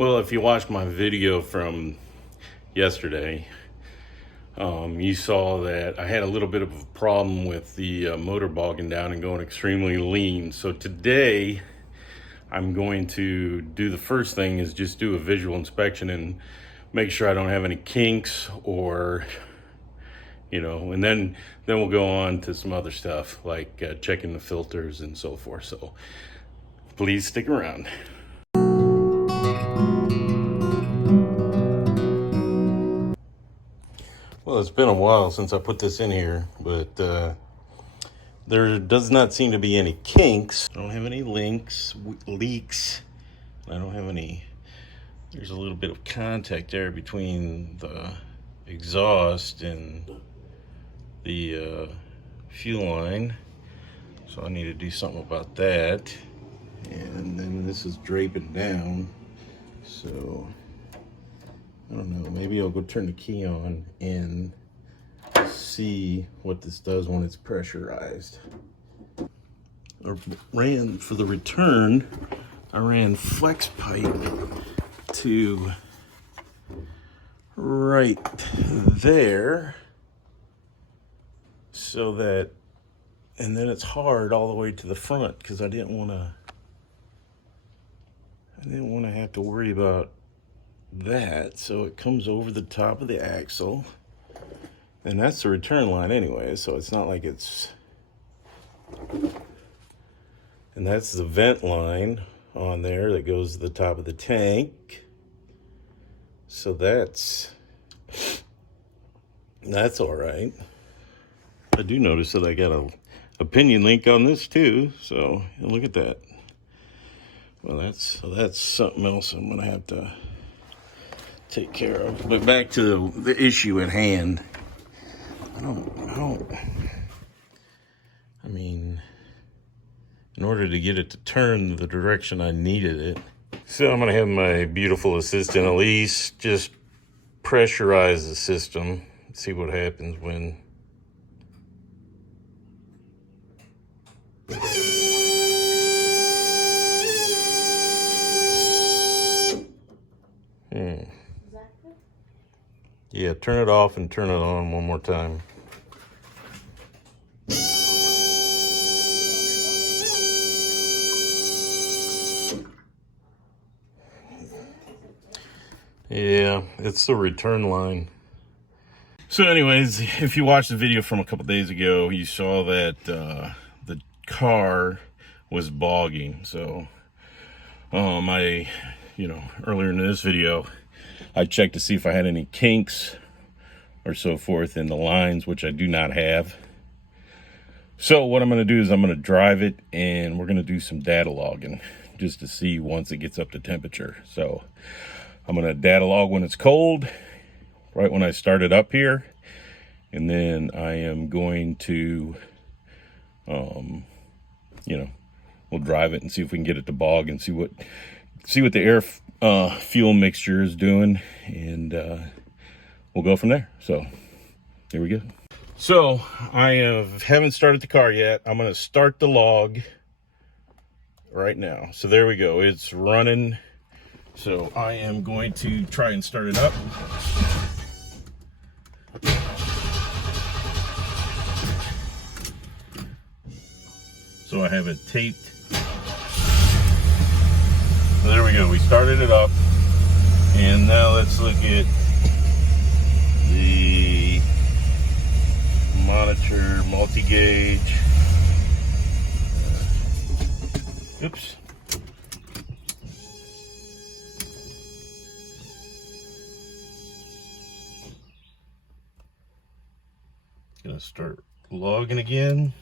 Well, if you watched my video from yesterday, you saw that I had a little bit of a problem with the motor bogging down and going extremely lean. So today I'm going to do the first thing is just do a visual inspection and make sure I don't have any kinks or, and then we'll go on to some other stuff like checking the filters and so forth. So please stick around. Well, it's been a while since I put this in here, but there does not seem to be any kinks. I don't have any leaks. I don't have any. There's a little bit of contact there between the exhaust and the fuel line. So I need to do something about that. And then this is draping down. So I don't know, maybe I'll go turn the key on and see what this does when it's pressurized. For the return, I ran flex pipe to right there so that, and then it's hard all the way to the front because I didn't want to have to worry about that. So it comes over the top of the axle, and that's the return line anyway, so it's not like it's, and that's the vent line on there that goes to the top of the tank. So that's all right. I do notice that I got a pinion link on this too, so look at that. Well, that's something else I'm gonna have to take care of. But back to the issue at hand. I mean, in order to get it to turn the direction I needed it. So I'm gonna have my beautiful assistant Elise just pressurize the system, see what happens when Yeah, turn it off and turn it on one more time. Yeah, it's the return line. So anyways, if you watched the video from a couple days ago, you saw that the car was bogging. So earlier in this video, I checked to see if I had any kinks or so forth in the lines, which I do not have. So what I'm going to do is I'm going to drive it and we're going to do some data logging just to see once it gets up to temperature. So I'm going to data log when it's cold, right when I start it up here. And then I am going to, we'll drive it and see if we can get it to bog and see what the air fuel mixture is doing, and we'll go from there. So here we go. So I haven't started the car yet. I'm going to start the log right now. So there we go. It's running. So I am going to try and start it up. So I have it taped. So there we go, we started it up, and now let's look at the monitor multi-gauge. Oops. Gonna start logging again.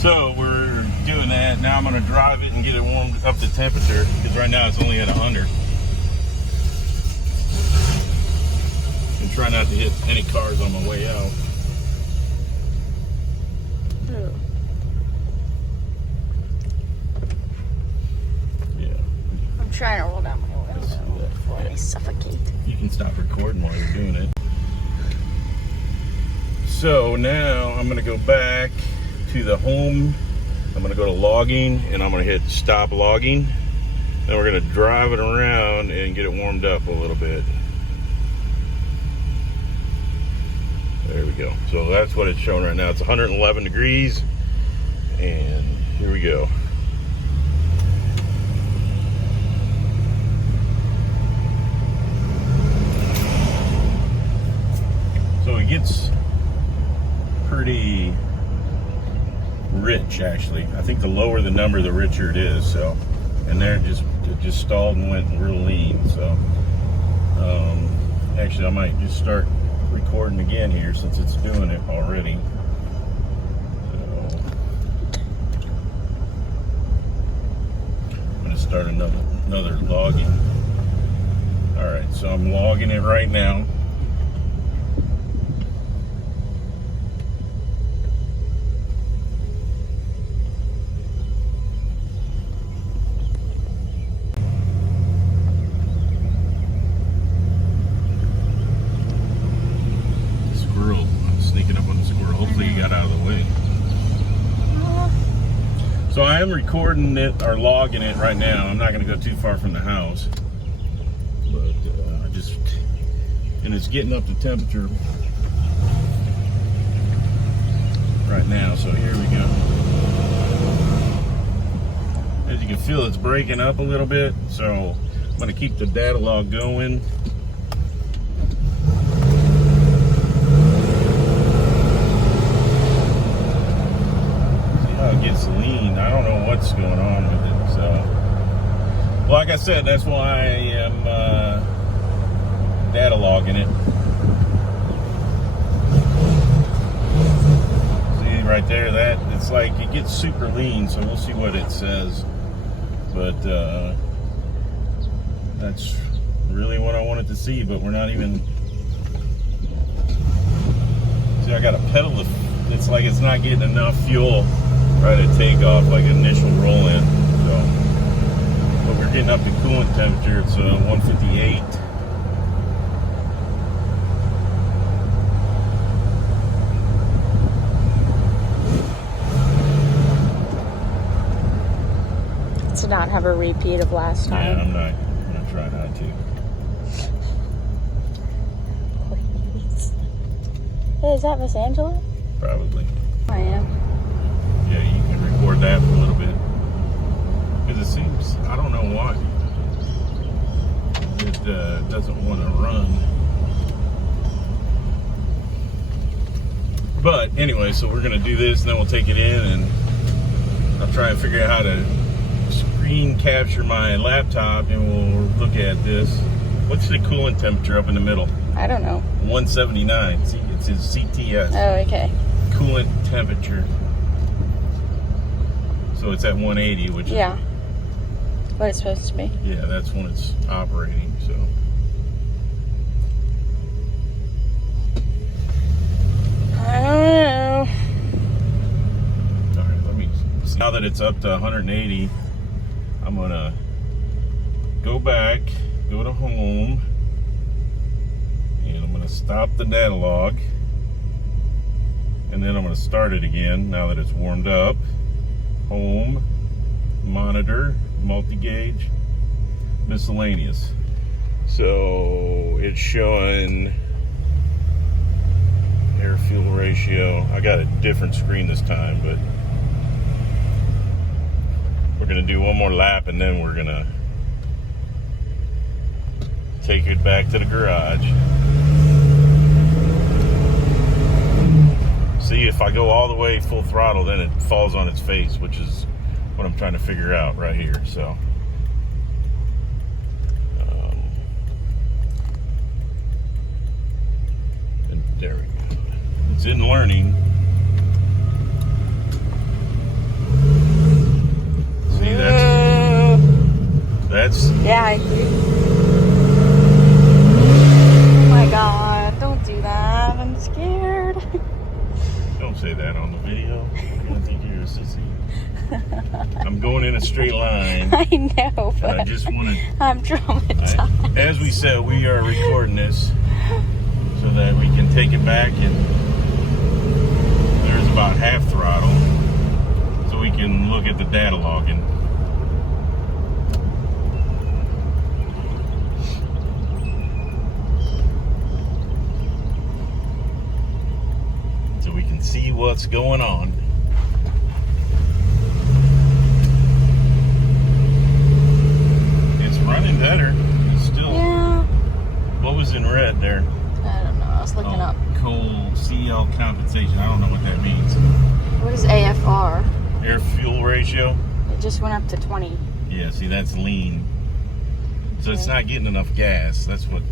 So we're doing that. Now I'm going to drive it and get it warmed up to temperature because right now it's only at 100. And try not to hit any cars on my way out. trying to roll down my window before I suffocate. You can stop recording while you're doing it. So now I'm gonna go back to the home. I'm gonna go to logging and I'm gonna hit stop logging. Then we're gonna drive it around and get it warmed up a little bit. There we go. So that's what it's showing right now. It's 111 degrees. And here we go. So it gets pretty rich, actually. I think the lower the number, the richer it is. So, and there it just stalled and went real lean. So, actually, I might just start recording again here since it's doing it already. So, I'm gonna start another logging. All right, so I'm logging it right now. So I am recording it or logging it right now. I'm not going to go too far from the house, but and it's getting up to temperature right now. So here we go. As you can feel, it's breaking up a little bit. So I'm going to keep the data log going. It gets lean. I don't know what's going on with it. So, like I said, that's why I am data logging it. See right there, that it's like it gets super lean. So we'll see what it says. But that's really what I wanted to see. But we're not even. See, I got a pedal. It's like it's not getting enough fuel. Right at takeoff, like initial roll in. So, but we're getting up to coolant temperature. It's 158. To not have a repeat of last time. Yeah, I'm gonna try not to. Please. Hey, is that Miss Angela? Probably. I am. Yeah, you can record that for a little bit. Because it seems, I don't know why, it doesn't want to run. But anyway, so we're going to do this and then we'll take it in and I'll try and figure out how to screen capture my laptop and we'll look at this. What's the coolant temperature up in the middle? I don't know. 179. See, it's his CTS. Oh, okay. Coolant temperature. So it's at 180, which yeah, what it's supposed to be. Yeah, that's when it's operating. So I don't know. All right, let me see. Now that it's up to 180, I'm gonna go back, go to home, and I'm gonna stop the data log, and then I'm gonna start it again now that it's warmed up. Home, monitor, multi-gauge, miscellaneous. So it's showing air fuel ratio. I got a different screen this time, but we're gonna do one more lap and then we're gonna take it back to the garage. See, if I go all the way full throttle, then it falls on its face, which is what I'm trying to figure out right here. So, and there we go. It's in learning. See, that's yeah, I agree. Oh my God, don't do that. I'm scared. Don't say that on the video. I think you're a sissy. I'm going in a straight line. I know, And I but just want to, I'm traumatized. as we said, we are recording this so that we can take it back, and there's about half throttle so we can look at the data logging. So we can see what's going on. It's running better. It's still. Yeah. What was in red there? I don't know. I was looking up. Coal CL compensation. I don't know what that means. What is AFR? Air fuel ratio. It just went up to 20. Yeah, see, that's lean. So it's not getting enough gas. That's what.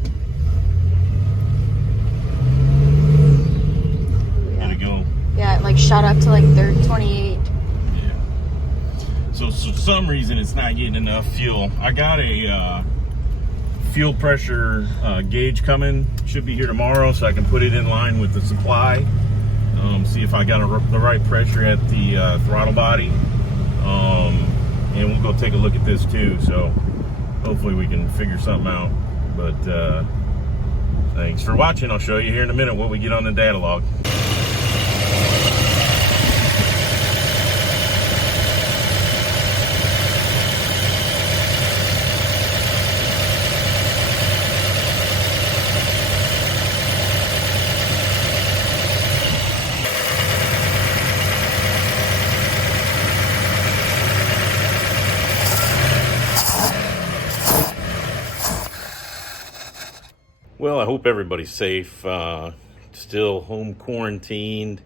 Did it go? Yeah, it like shot up to like 28. Yeah. So for some reason it's not getting enough fuel. I got a fuel pressure gauge coming. Should be here tomorrow, so I can put it in line with the supply. See if I got the right pressure at the throttle body. And we'll go take a look at this too. So hopefully we can figure something out. But thanks for watching. I'll show you here in a minute what we get on the data log. Well, I hope everybody's safe. Still home quarantined.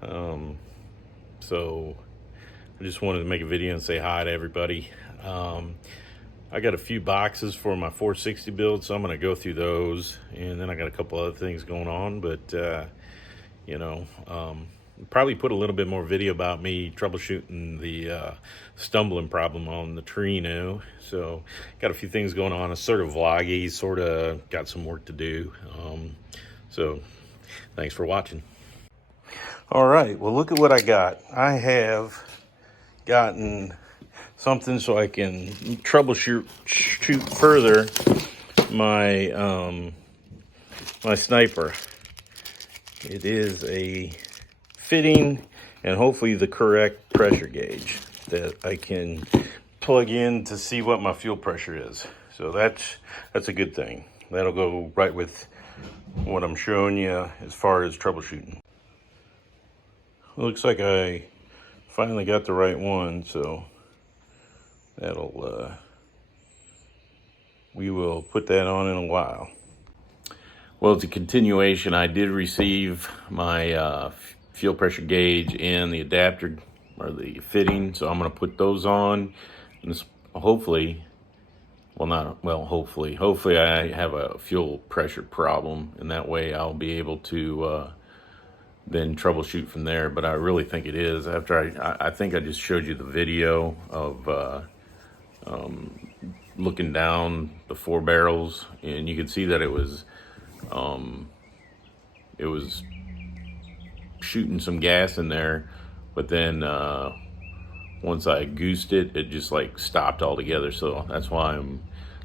So I just wanted to make a video and say hi to everybody. I got a few boxes for my 460 build, so I'm going to go through those. And then I got a couple other things going on. But, probably put a little bit more video about me troubleshooting the stumbling problem on the Torino. So got a few things going on. It's sort of vloggy, sort of got some work to do. So thanks for watching. All right, well, look at what I got. I have gotten something so I can troubleshoot further my my sniper. It is a fitting and hopefully the correct pressure gauge that I can plug in to see what my fuel pressure is. So that's a good thing. That'll go right with what I'm showing you as far as troubleshooting. Looks like I finally got the right one, so that'll we will put that on in a while. Well, it's a continuation. I did receive my fuel pressure gauge and the adapter or the fitting, so I'm going to put those on, and this, hopefully I have a fuel pressure problem, and that way I'll be able to then troubleshoot from there. But I really think it is. After I think I just showed you the video of looking down the 4 barrels, and you can see that it was shooting some gas in there, but then once I goosed it, it just like stopped altogether. So that's why I'm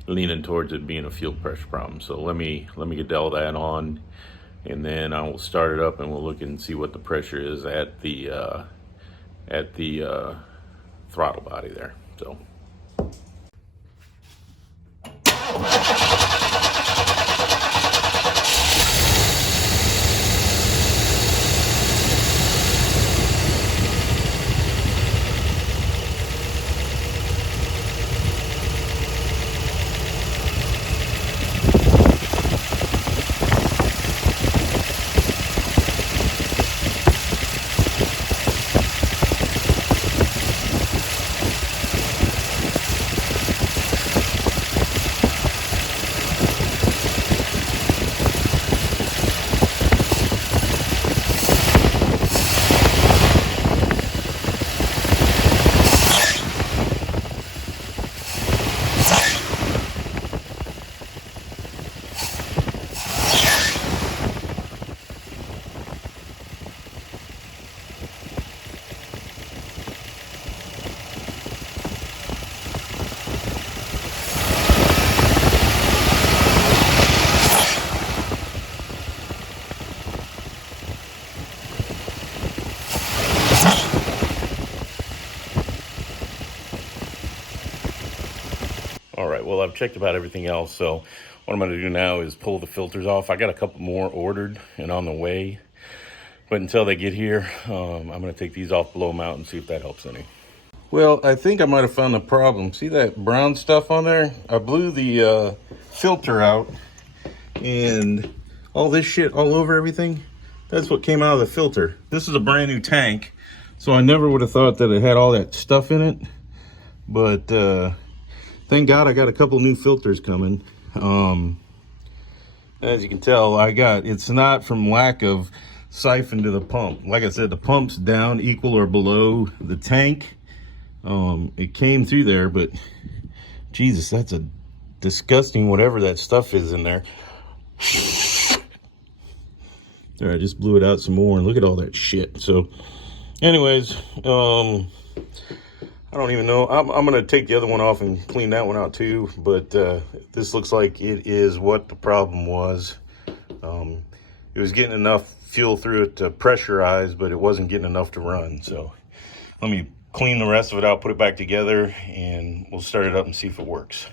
leaning towards it being a fuel pressure problem. So let me get all that on, and then I will start it up and we'll look and see what the pressure is at the throttle body there. So well, I've checked about everything else. So what I'm going to do now is pull the filters off. I got a couple more ordered and on the way. But until they get here, I'm going to take these off, blow them out, and see if that helps any. Well, I think I might have found the problem. See that brown stuff on there? I blew the filter out, and all this shit all over everything, that's what came out of the filter. This is a brand new tank, so I never would have thought that it had all that stuff in it. But thank God I got a couple new filters coming. As you can tell, it's not from lack of siphon to the pump. Like I said, the pump's down equal or below the tank. It came through there, but Jesus, that's a disgusting whatever that stuff is in there. There, I just blew it out some more, and look at all that shit. So anyways, I don't even know. I'm gonna take the other one off and clean that one out too, but this looks like it is what the problem was. It was getting enough fuel through it to pressurize, but it wasn't getting enough to run. So let me clean the rest of it out, put it back together, and we'll start it up and see if it works.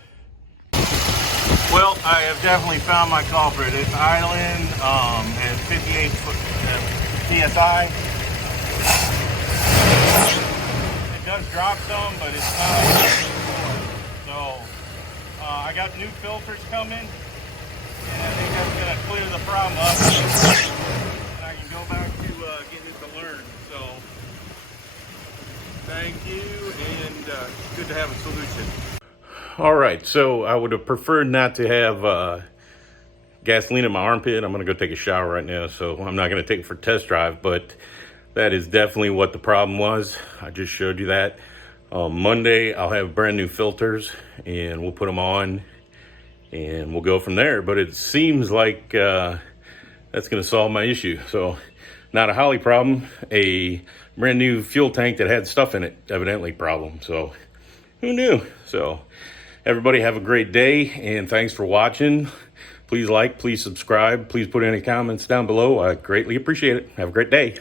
Well, I have definitely found my culprit. It's idling at 58 PSI. It does drop some, but it's not like before. So I got new filters coming, and I think that's going to clear the problem up. And I can go back to getting it to learn. So thank you, and good to have a solution. All right, so I would have preferred not to have gasoline in my armpit. I'm going to go take a shower right now, so I'm not going to take it for a test drive, but that is definitely what the problem was. I just showed you that. Monday, I'll have brand new filters, and we'll put them on, and we'll go from there. But it seems like that's going to solve my issue. So not a Holley problem, a brand new fuel tank that had stuff in it, evidently problem. So who knew? So everybody have a great day, and thanks for watching. Please like, please subscribe, please put any comments down below. I greatly appreciate it. Have a great day.